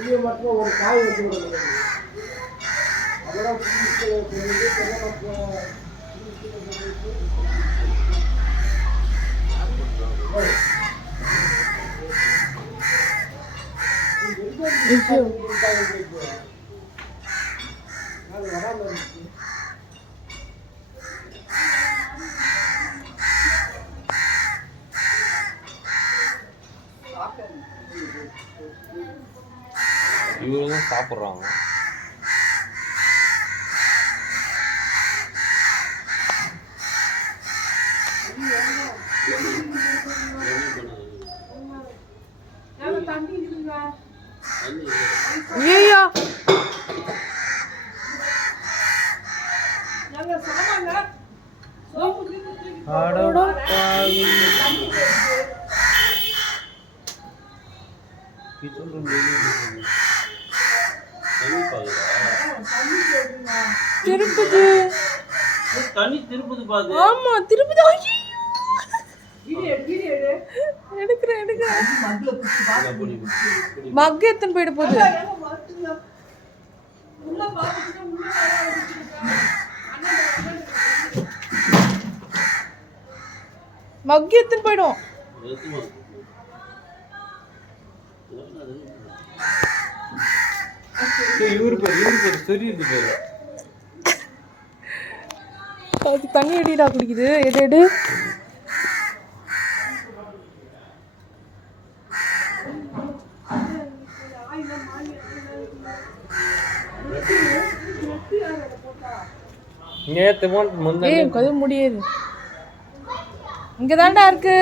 இது மட்டும் ஒரு காய் வச்சு விடுறது. அதெல்லாம் இவங்க தான் சாப்பிட்றாங்க. ஐயோ திருப்பதி தண்ணி திருப்பதி பாது. ஆமா திருப்பதி. எடுக்கிறேன் மக்கு எத்தனை போயிட போகுது. மக்கு எத்தனை போயிடும். இவரு பேர் தெரியுது பேரு. அது தண்ணி அடிடா குடிக்குது. எடு கது முடியாது. இங்கதான்டா இருக்கு.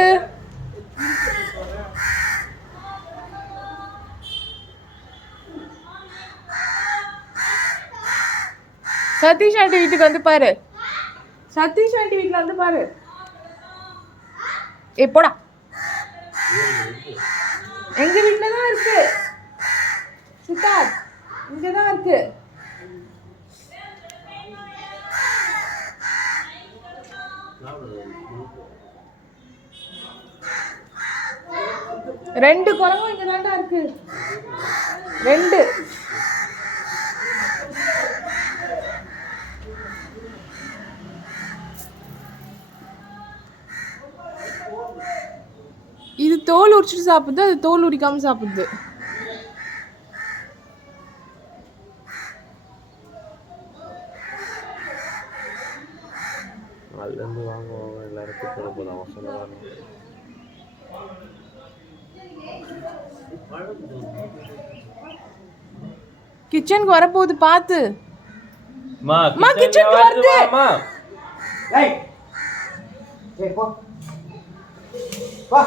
சதீஷ் ஆண்டி வீட்டுக்கு வந்து பாரு. சதீஷ் ஆண்டி வீட்டுல வந்து பாரு. ஏ போடா. எங்க வீட்டுல தான் இருக்கு சித்தார்த். இங்கதான் இருக்கு. ரெண்டு குரங்கும் இங்க தாண்டா இருக்கு. ரெண்டு. இது தோல் உரிச்சிட்டு சாப்பிடுது, அது தோல் உரிக்காம சாப்பிடுது. அதுலேருந்து வாங்குவாங்க எல்லாருக்கும் சொல்ல போதும் அவசரம். கிச்சனுக்கு வரப்போகுது பார்த்து. மா கிச்சனுக்கு வருது. ஏய் ஏய் போ வா.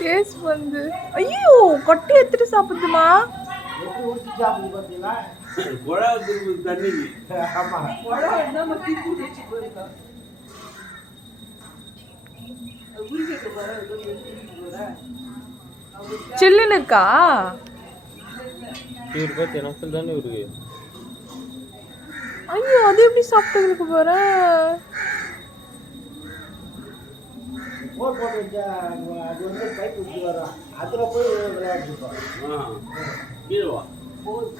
டேஸ்ட் வந்து ஐயோ கொட்டி எடுத்துட்டு சாப்பிடுதுமா. சில்லுன்னு இருக்கா. ஐயோ அது எப்படி சாப்பிட்டு போறேன். போட்டு வச்சா அது வந்து பைப் ஊற்றி வரும். அதில் போய் விளையாடிருக்கோம்.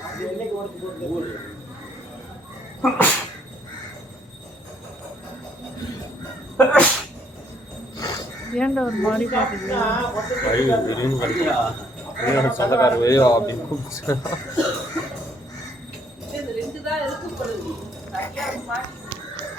அது என்னைக்கு உடச்சு போட்டு ஏன்டா ஒரு மாதிரி பார்க்குது. சொந்தக்கார வேயோ அப்படின்னு கூப்பிட்டு